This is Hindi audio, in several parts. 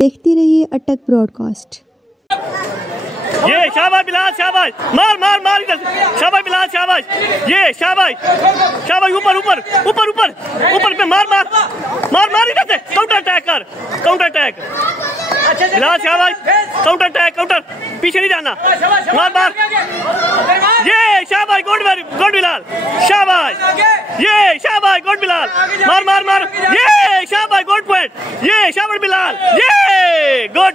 देखती रहिए अटक ब्रॉडकास्ट। ये शाबाश बिलाल, शाबाश, मार मार मार इधर, शाबाश बिलाल, शाबाश, ये शाबाश, शाबाश, ऊपर ऊपर ऊपर ऊपर ऊपर पे मार मार मार मार इधर से, काउंटर अटैक कर, काउंटर अटैक बिलाल, शाबाश, काउंटर अटैक, काउंटर, पीछे नहीं जाना, मार मार, ये शाबाश, गुड बिलाल, शाबाश, ये शाबाश, गुड बिलाल, मार मार मार, ये शाबाश, गुड पॉइंट, ये शाबाश बिलाल, ये गुड,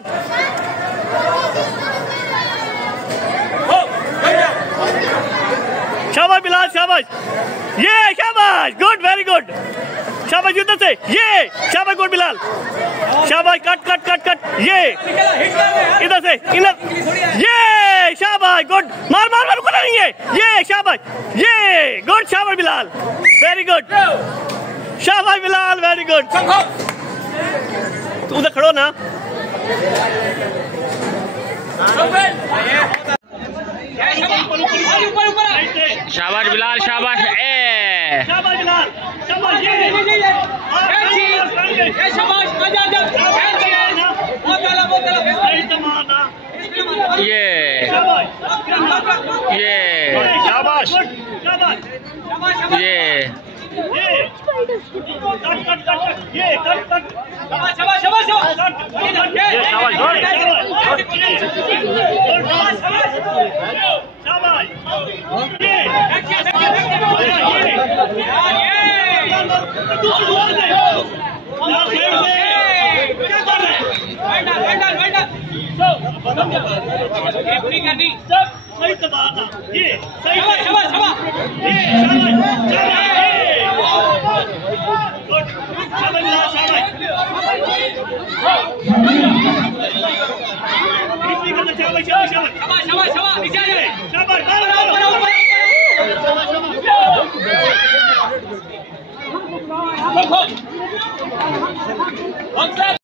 शाबाश बिलाल, शाबाश, ये शाबाश, गुड, वेरी गुड, शाबाश, इधर से, ये शाबाश, गुड बिलाल, शाबाश, कट कट कट कट, ये इधर से इधर, ये शाबाश, गुड, मार मार मार, रुकना नहीं है, ये शाबाश, ये गुड, शाबाश बिलाल, वेरी गुड, शाबाश बिलाल, वेरी गुड, उधर खड़ो ना, शाबाश बिलाल, शाबाश, शाबाश बिलाल, शाबाश, ये शाबाश, सही तबादला, ये सही, शाबाश शाबाश, ये शाबाश, गुड, शाबाश, शाबाश, इतनी करना, शाबाश शाबाश शाबाश शाबाश शाबाश, नीचे आ जाए, शाबाश, शाबाश,